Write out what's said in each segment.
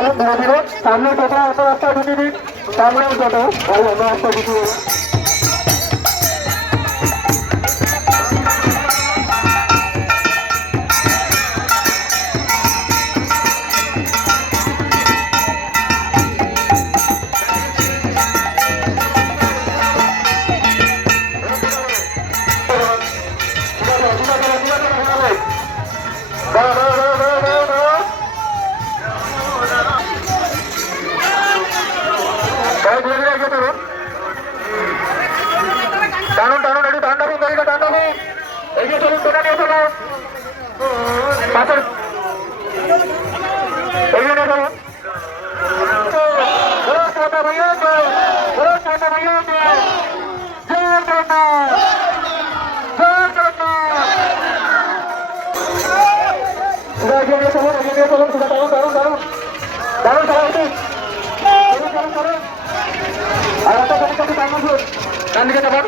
ধীরে ধীরে সামনে টোটো অটো রাস্তা ঢুকিয়ে দিন। সামনে টোটো রাস্তা ঢুকিয়ে টানুন টানুন, একটু টান টানুন গাড়িটা টান টানুন এগিয়ে চলুন টোকা নিয়ে চলুন। পাশের এগিয়ে নিয়ে চলুন। আর একটা গাড়ি কাছে টান টান দিকে যাবার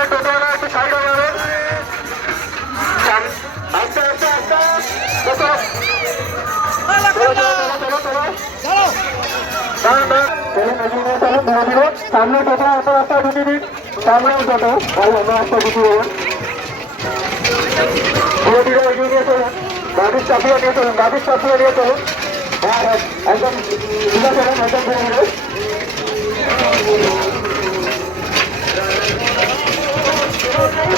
যাবেন টোটোওয়ালা একটু সাইড হয়ে আস্তে আস্তে টোটো। সামনে রাস্তা ঢুকিয়ে দিন সামনে টোটো আর অন্য রাস্তা ঢুকিয়ে দেবেন একদম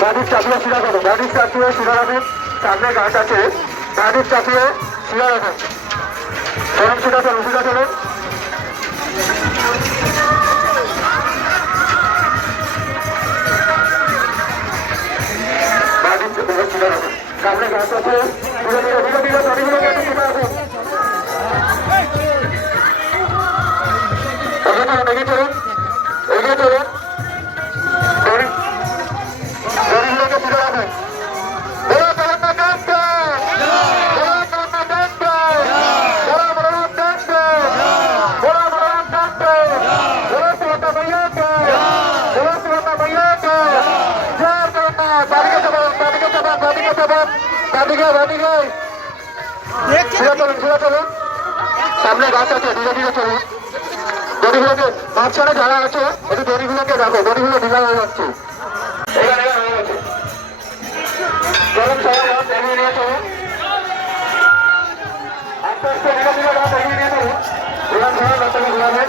গাড়ির চাপিয়ে সিধা করুন গাড়ির চাপিয়ে সিধা রাখুন সামনে গাছ আছে। গাড়ির চাপিয়ে সিধা রাখুন চলুন সিধা চলুন সিধা চলুন সামনে গাছ আছে। ধীরে ধীরে ধীরে ধীরে সামনে গাছ আছে ধীরে ধীরে চলুন। দড়িগুলোকে মাঝখানে যারা আছে একটু দড়িগুলোকে রাখো দড়িগুলো ঢিলা হয়ে যাচ্ছে। এখানে এখানে গেছে। চলুন সবাই রাত এগিয়ে নিয়ে চলুন। আস্তে আস্তে ধীরে ধীরে রাত এগিয়ে নিয়ে চলুন। ঘুরান ঘুরান রাস্তাকে ঘুরাবেন।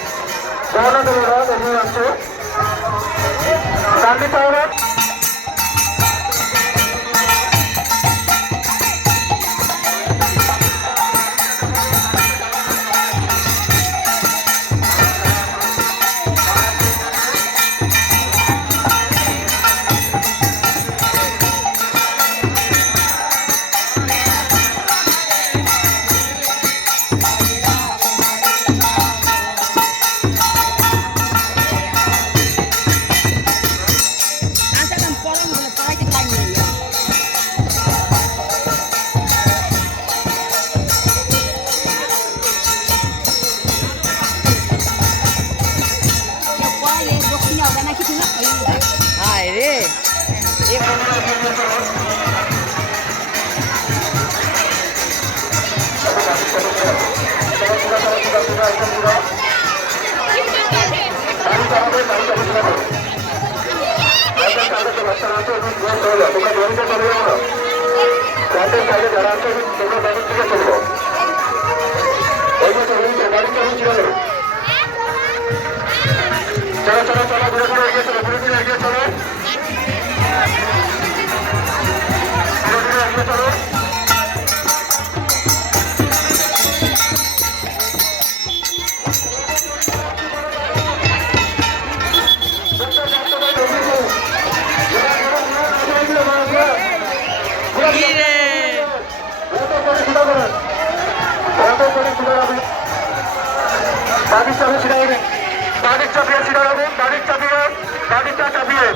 గవర్నమెంట్ కూడా తెలియవచ్చు తల్లి যারা আছে তোমরা চাপিয়ে সিধা রাখুন গাড়ির চাপিয়ে গাড়িটা চাপিয়ে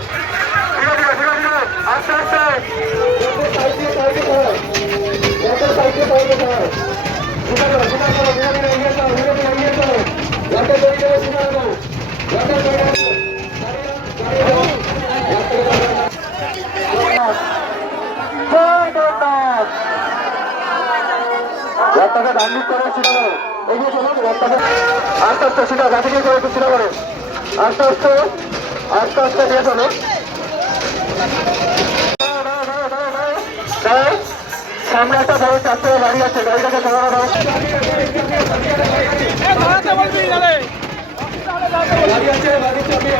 ধীরে ধীরে ধীরে ধীরে আস্তে আস্তে। ধীরে ধীরে জয় জগন্নাথ। রাস্তাকে ডান্ডিক করে করো এগিয়ে চলো রাস্তাকে আস্তে আস্তে সেটা গাছে গিয়ে করে একটু সেটা করো। আস্তে আস্তে আস্তে আস্তে দিয়ে চলো সামনে একটা বড় চারটে গাড়ি আছে গাড়িটাকে সরানো দাও গাড়ি। আছে গাড়ি চাপিয়ে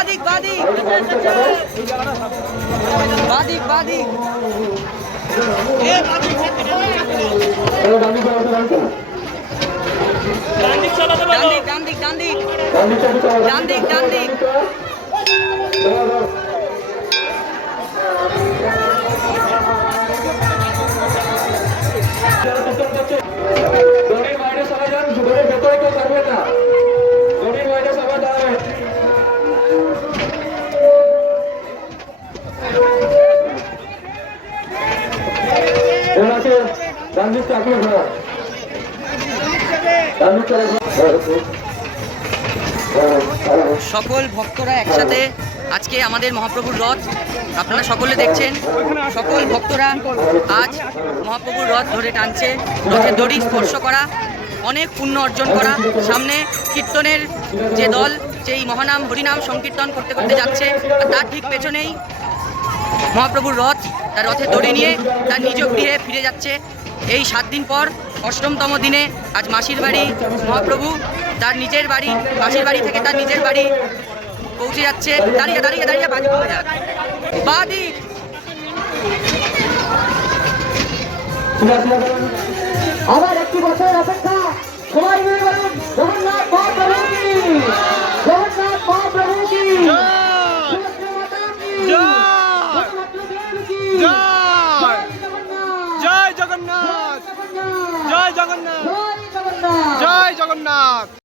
বাদিক বাদিক। বাদিক বাদিক। বাইরে সবাই যান ভেতরে কেউ থাকবে না। সকল ভক্তরা একসাথে আজকে আমাদের মহাপ্রভুর রথ, আপনারা সকলে দেখছেন, সকল ভক্তরা আজ মহাপ্রভুর রথ ধরে টানছে, রথের দড়ি স্পর্শ করা, অনেক পুণ্য অর্জন করা, সামনে কীর্তনের যে দল সেই মহানাম, হরিনাম সংকীর্তন করতে করতে যাচ্ছে, আর তার ঠিক পেছনেই মহাপ্রভুর রথ, তার রথের দড়ি নিয়ে তার নিজ গৃহে ফিরে যাচ্ছে। এই সাত দিন পর, অষ্টমতম দিনে আজ মাসির বাড়ি মহাপ্রভু, তার নিজের বাড়ি, মাসির বাড়ি থেকে তার নিজের বাড়ি পৌঁছে যাচ্ছে। দাঁড়িয়ে দাঁড়িয়ে দাঁড়িয়ে বাজি পাওয়া যাক। বাদি আবার একটি বছর অপেক্ষা।